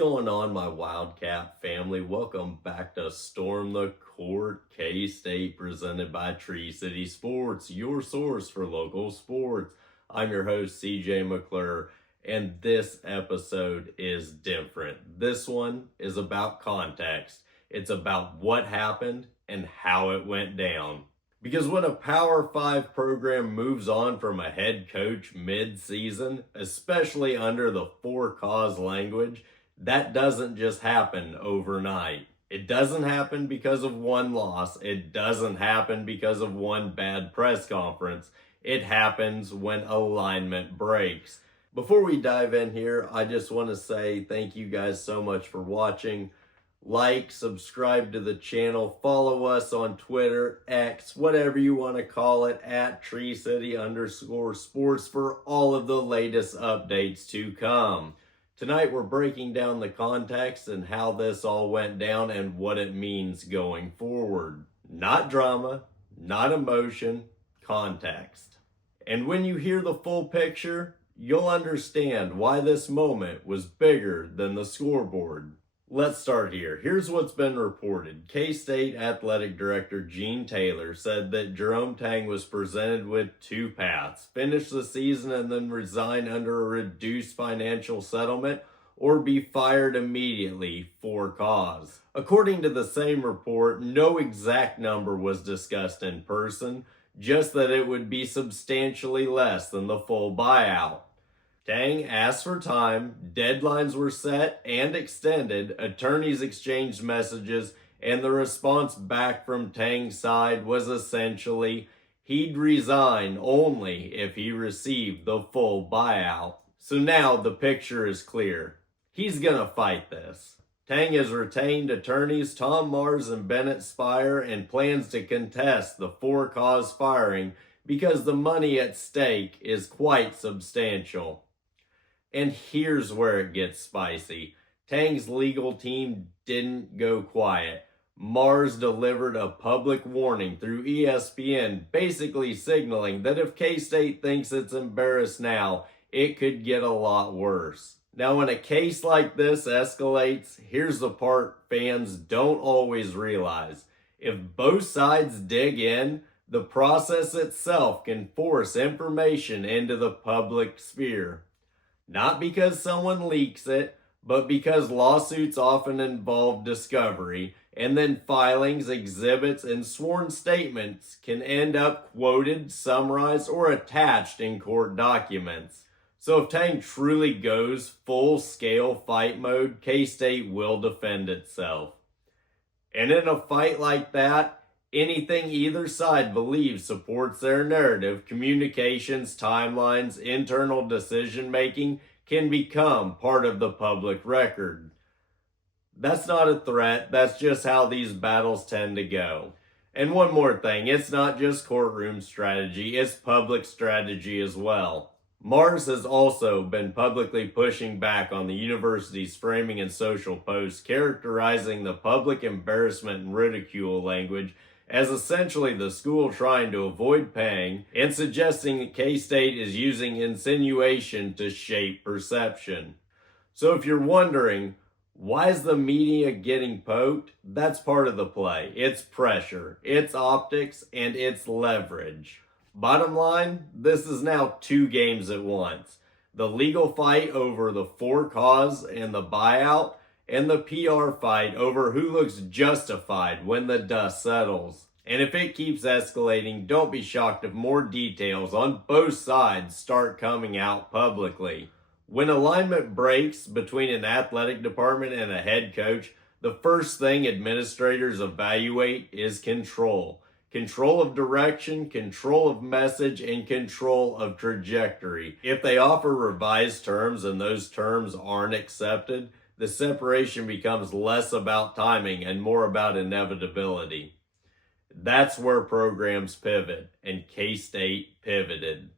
going on, my Wildcat family? Welcome back to Storm the Court K-State, presented by Tree City Sports, your source for local sports. I'm your host, CJ McClure, and this episode is different. This one is about context. It's about what happened and how it went down. Because when a Power 5 program moves on from a head coach mid-season, especially under the for-cause language, that doesn't just happen overnight. It doesn't happen because of one loss. It doesn't happen because of one bad press conference. It happens when alignment breaks. Before we dive in here, I just want to say thank you guys so much for watching. Like, subscribe to the channel, follow us on Twitter, X, whatever you want to call it, at TreeCity_sports for all of the latest updates to come. Tonight we're breaking down the context and how this all went down and what it means going forward. Not drama, not emotion, context. And when you hear the full picture, you'll understand why this moment was bigger than the scoreboard. Let's start here. Here's what's been reported. K-State Athletic Director Gene Taylor said that Jerome Tang was presented with two paths: finish the season and then resign under a reduced financial settlement, or be fired immediately for cause. According to the same report, no exact number was discussed in person, just that it would be substantially less than the full buyout. Tang asked for time, deadlines were set and extended, attorneys exchanged messages, and the response back from Tang's side was essentially he'd resign only if he received the full buyout. So now the picture is clear. He's gonna fight this. Tang has retained attorneys Tom Mars and Bennett Spire and plans to contest the for-cause firing because the money at stake is quite substantial. And here's where it gets spicy. Tang's legal team didn't go quiet. Mars delivered a public warning through ESPN, basically signaling that if K-State thinks it's embarrassed now, it could get a lot worse. Now, when a case like this escalates, here's the part fans don't always realize. If both sides dig in, the process itself can force information into the public sphere. Not because someone leaks it, but because lawsuits often involve discovery, and then filings, exhibits, and sworn statements can end up quoted, summarized, or attached in court documents. So if Tang truly goes full-scale fight mode, K-State will defend itself. And in a fight like that, anything either side believes supports their narrative, communications, timelines, internal decision-making, can become part of the public record. That's not a threat, that's just how these battles tend to go. And one more thing, it's not just courtroom strategy, it's public strategy as well. Mars has also been publicly pushing back on the university's framing in social posts, characterizing the public embarrassment and ridicule language as essentially the school trying to avoid paying, and suggesting that K-State is using insinuation to shape perception. So if you're wondering, why is the media getting poked? That's part of the play. It's pressure, it's optics, and it's leverage. Bottom line, this is now two games at once. The legal fight over the for-cause and the buyout, and the PR fight over who looks justified when the dust settles. And if it keeps escalating, don't be shocked if more details on both sides start coming out publicly. When alignment breaks between an athletic department and a head coach, the first thing administrators evaluate is control. Control of direction, control of message, and control of trajectory. If they offer revised terms and those terms aren't accepted, the separation becomes less about timing and more about inevitability. That's where programs pivot, and K-State pivoted.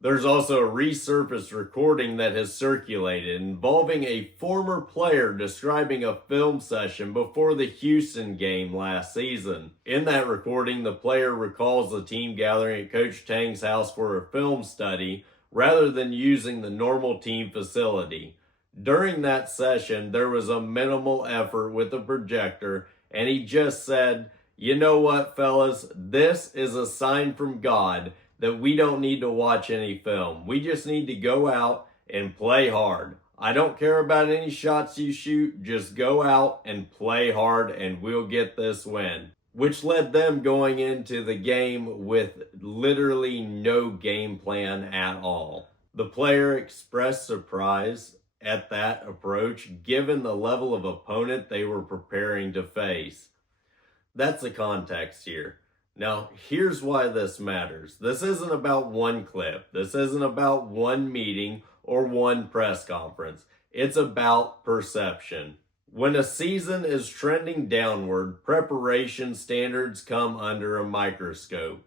There's also a resurfaced recording that has circulated involving a former player describing a film session before the Houston game last season. In that recording, the player recalls the team gathering at Coach Tang's house for a film study rather than using the normal team facility. During that session, there was a minimal effort with the projector, and he just said, "You know what, fellas? This is a sign from God that we don't need to watch any film. We just need to go out and play hard. I don't care about any shots you shoot. Just go out and play hard, and we'll get this win." Which led them going into the game with literally no game plan at all. The player expressed surprise at that approach given the level of opponent they were preparing to face. That's the context here. Now, here's why this matters. This isn't about one clip. This isn't about one meeting or one press conference. It's about perception. When a season is trending downward, preparation standards come under a microscope.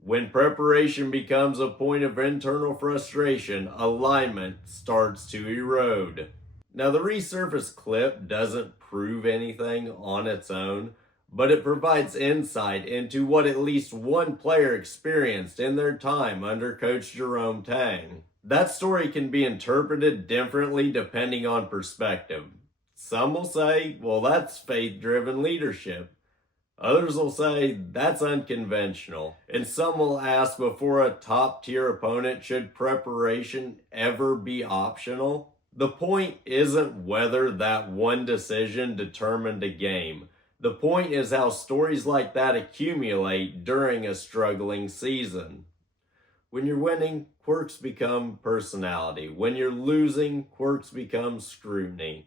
When preparation becomes a point of internal frustration, alignment starts to erode. Now, the resurfaced clip doesn't prove anything on its own, but it provides insight into what at least one player experienced in their time under Coach Jerome Tang. That story can be interpreted differently depending on perspective. Some will say, well, that's faith-driven leadership. Others will say, that's unconventional. And some will ask, before a top-tier opponent, should preparation ever be optional? The point isn't whether that one decision determined a game. The point is how stories like that accumulate during a struggling season. When you're winning, quirks become personality. When you're losing, quirks become scrutiny.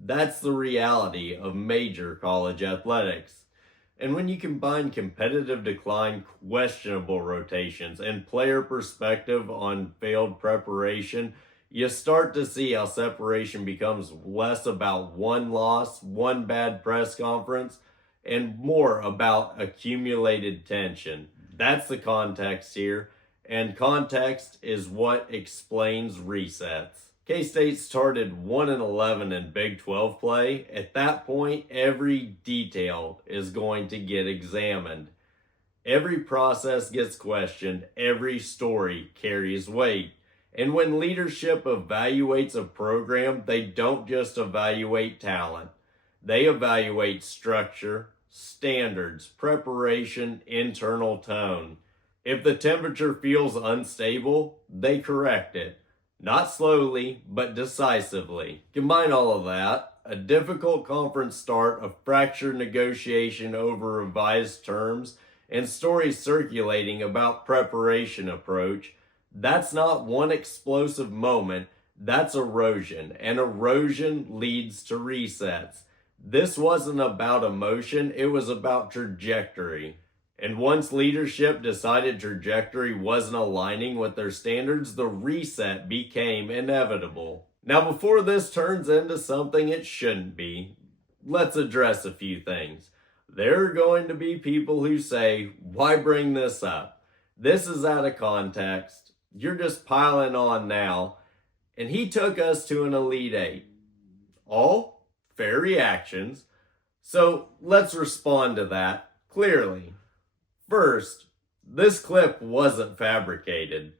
That's the reality of major college athletics. And when you combine competitive decline, questionable rotations, and player perspective on failed preparation, you start to see how separation becomes less about one loss, one bad press conference, and more about accumulated tension. That's the context here, and context is what explains resets. K-State started 1-11 in Big 12 play. At that point, every detail is going to get examined. Every process gets questioned. Every story carries weight. And when leadership evaluates a program, they don't just evaluate talent. They evaluate structure, standards, preparation, internal tone. If the temperature feels unstable, they correct it. Not slowly, but decisively. Combine all of that, a difficult conference start, a fractured negotiation over revised terms, and stories circulating about preparation approach. That's not one explosive moment, that's erosion, and erosion leads to resets. This wasn't about emotion, it was about trajectory. And once leadership decided trajectory wasn't aligning with their standards, the reset became inevitable. Now, before this turns into something it shouldn't be, let's address a few things. There are going to be people who say, why bring this up? This is out of context. You're just piling on now. And he took us to an Elite Eight. All fair reactions. So let's respond to that clearly. First, this clip wasn't fabricated.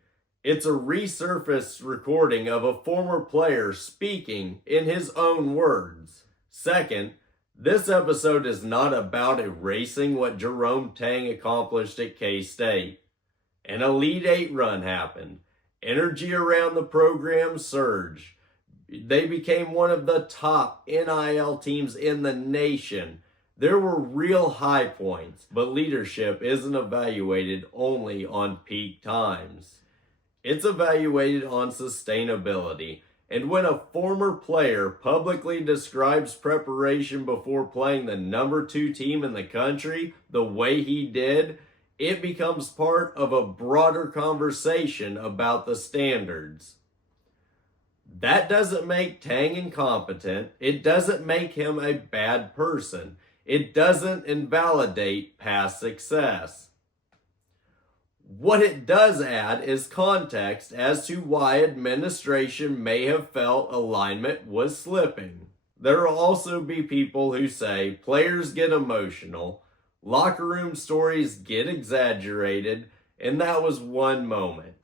It's a resurfaced recording of a former player speaking in his own words. Second, this episode is not about erasing what Jerome Tang accomplished at K-State. An Elite Eight run happened. Energy around the program surged. They became one of the top NIL teams in the nation. There were real high points, but leadership isn't evaluated only on peak times. It's evaluated on sustainability. And when a former player publicly describes preparation before playing the number 2 team in the country the way he did, it becomes part of a broader conversation about the standards. That doesn't make Tang incompetent. It doesn't make him a bad person. It doesn't invalidate past success. What it does add is context as to why administration may have felt alignment was slipping. There will also be people who say players get emotional, locker room stories get exaggerated, and that was one moment.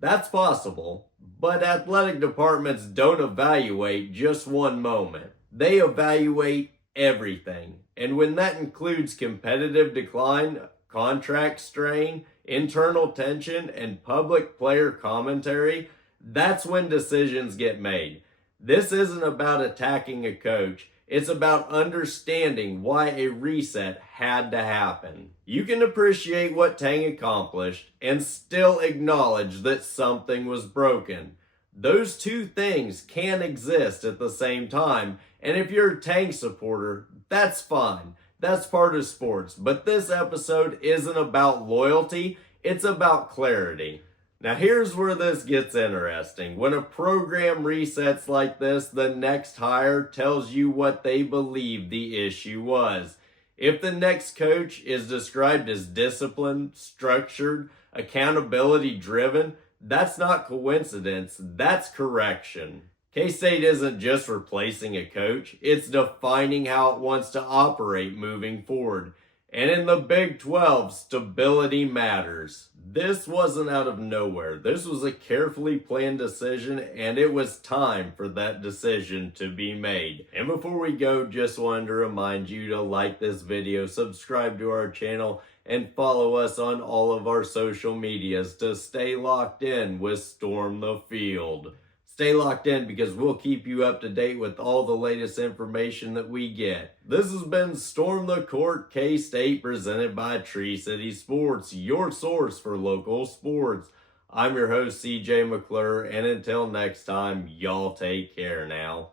That's possible, but athletic departments don't evaluate just one moment. They evaluate everything. And when that includes competitive decline, contract strain, internal tension, and public player commentary, that's when decisions get made. This isn't about attacking a coach. It's about understanding why a reset had to happen. You can appreciate what Tang accomplished and still acknowledge that something was broken. Those two things can exist at the same time, and if you're a Tang supporter, that's fine. That's part of sports. But this episode isn't about loyalty, it's about clarity. Now here's where this gets interesting. When a program resets like this, the next hire tells you what they believe the issue was. If the next coach is described as disciplined, structured, accountability driven, that's not coincidence, that's correction. K-State isn't just replacing a coach, it's defining how it wants to operate moving forward. And in the Big 12, stability matters. This wasn't out of nowhere. This was a carefully planned decision, and it was time for that decision to be made. And before we go, just wanted to remind you to like this video, subscribe to our channel, and follow us on all of our social medias to stay locked in with Storm the Field. Stay locked in because we'll keep you up to date with all the latest information that we get. This has been Storm the Court K-State presented by Tree City Sports, your source for local sports. I'm your host, CJ McClure, and until next time, y'all take care now.